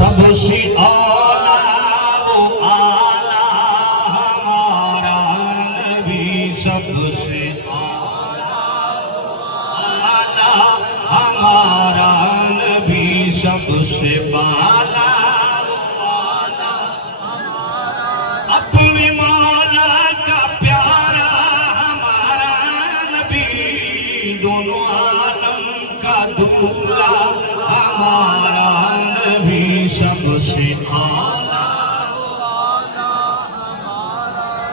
سب سے اعلیٰ وہ اعلیٰ ہمارا نبی، سب سے اعلیٰ ہمارا نبی، سب سے بالا اپنے مولا کا پیارا ہمارا نبی، دونوں عالم کا دولہ ہمارا نبی، سب سے اعلیٰ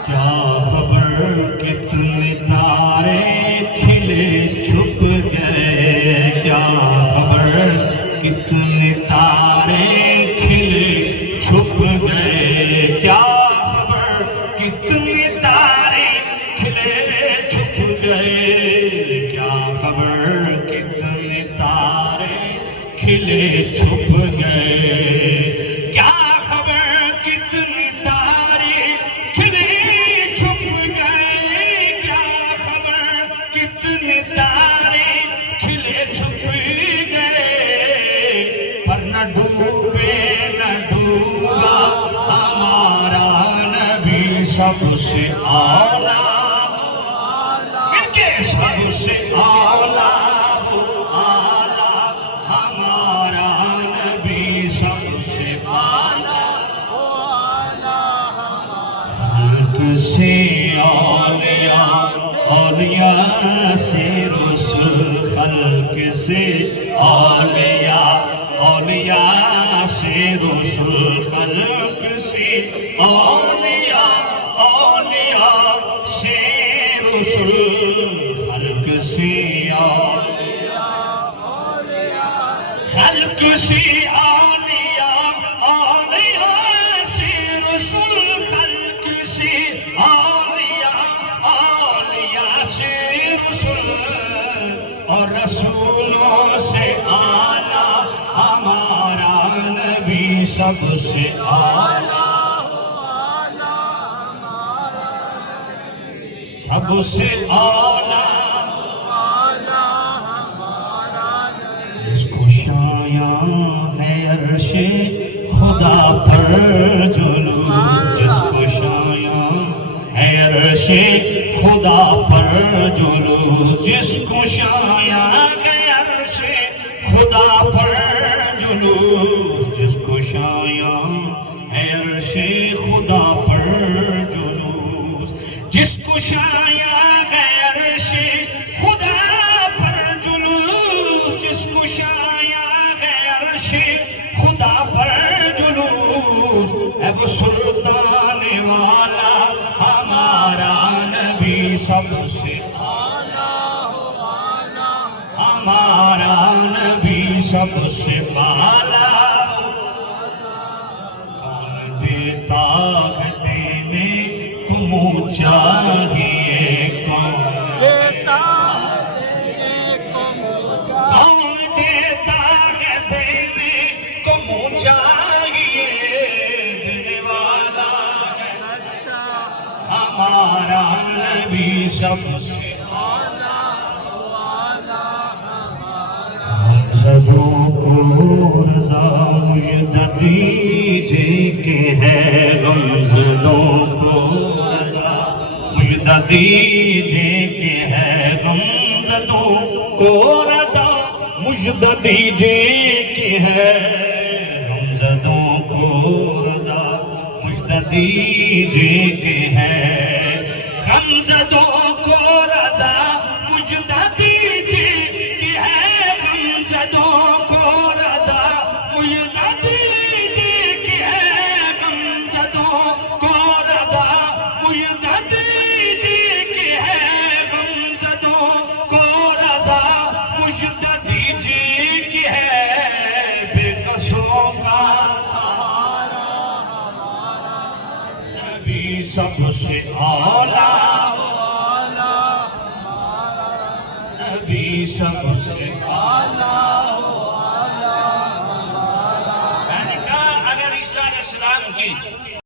کیا خبر کتنے تارے کھلے چھپ گئے، کیا خبر کتنے تارے کھلے چھپ گئے، کیا خبر کتنے تارے کھلے چھپ گئے، کیا خبر کتنے تارے کھلے چھپ گئے، کیا خبر کتنے تارے کھلے چھپ گئے، کیا خبر کتنے تارے کھلے چھپ گئے، پر نہ ڈوبے نہ ڈوبا ہمارا نبی، سب سے اعلیٰ مل کے سب سے اعلیٰ وہ اعلیٰ ہمارا نبی، سب سے اعلیٰ خلق سے اولیاء، اولیاء سے رسول، خلق سے اولیاء، اولیاء سے رسول، خلق سے اولیاء، اولیاء سے رسول، خلق سے خلق سے اولیاء، اولیاء سے رسول، خلق سے اولیاء، اولیاء سے رسول، اور رسولوں سے اعلیٰ ہمارا نبی، سب سے اعلیٰ سب سے اعلیٰ جس کو شایاں ہے عرش خدا پر جلوس، جس کو شایاں ہے عرش خدا پر جلوس، جس کو شایاں ہے عرش خدا پر جلوس، جس کو شایاں ہے عرش خدا پر جلوس، جس کو شایاں ہے عرش خدا پر جلوس، جس کو شایاں ہے عرش خدا پر جلوس، اے وہ سلطان والا ہمارا نبی، سب سے ہمارا نبی، سب سے بالا کون دیتا ہے دینے کو منہ چاہیے، کون دیتا ہے دینے کو منہ چاہیے، دینے والا ہے ہمارا نبی، سب سے غمزدوں کو رضا مجدہ دیجئے کہ ہے، غمزدوں کو رضا مجدہ دیجئے کہ ہے، غمزدوں کو رضا مجدہ دیجئے کہ ہے، غمزدوں کو رضا مجدہ دیجئے کہ ہے، غمزدوں کو رضا مجدہ دیجئے کہ ہے، غمزدوں کو رضا مجدہ دیجئے کہ ہے، غمزدوں کو رضا مجدہ دیجئے کہ ہے، غمزدوں کو رضا مجدہ دیجئے کہ ہے، بے قصوں کا سہارا نبی، سب سے اعلیٰ نبی، سب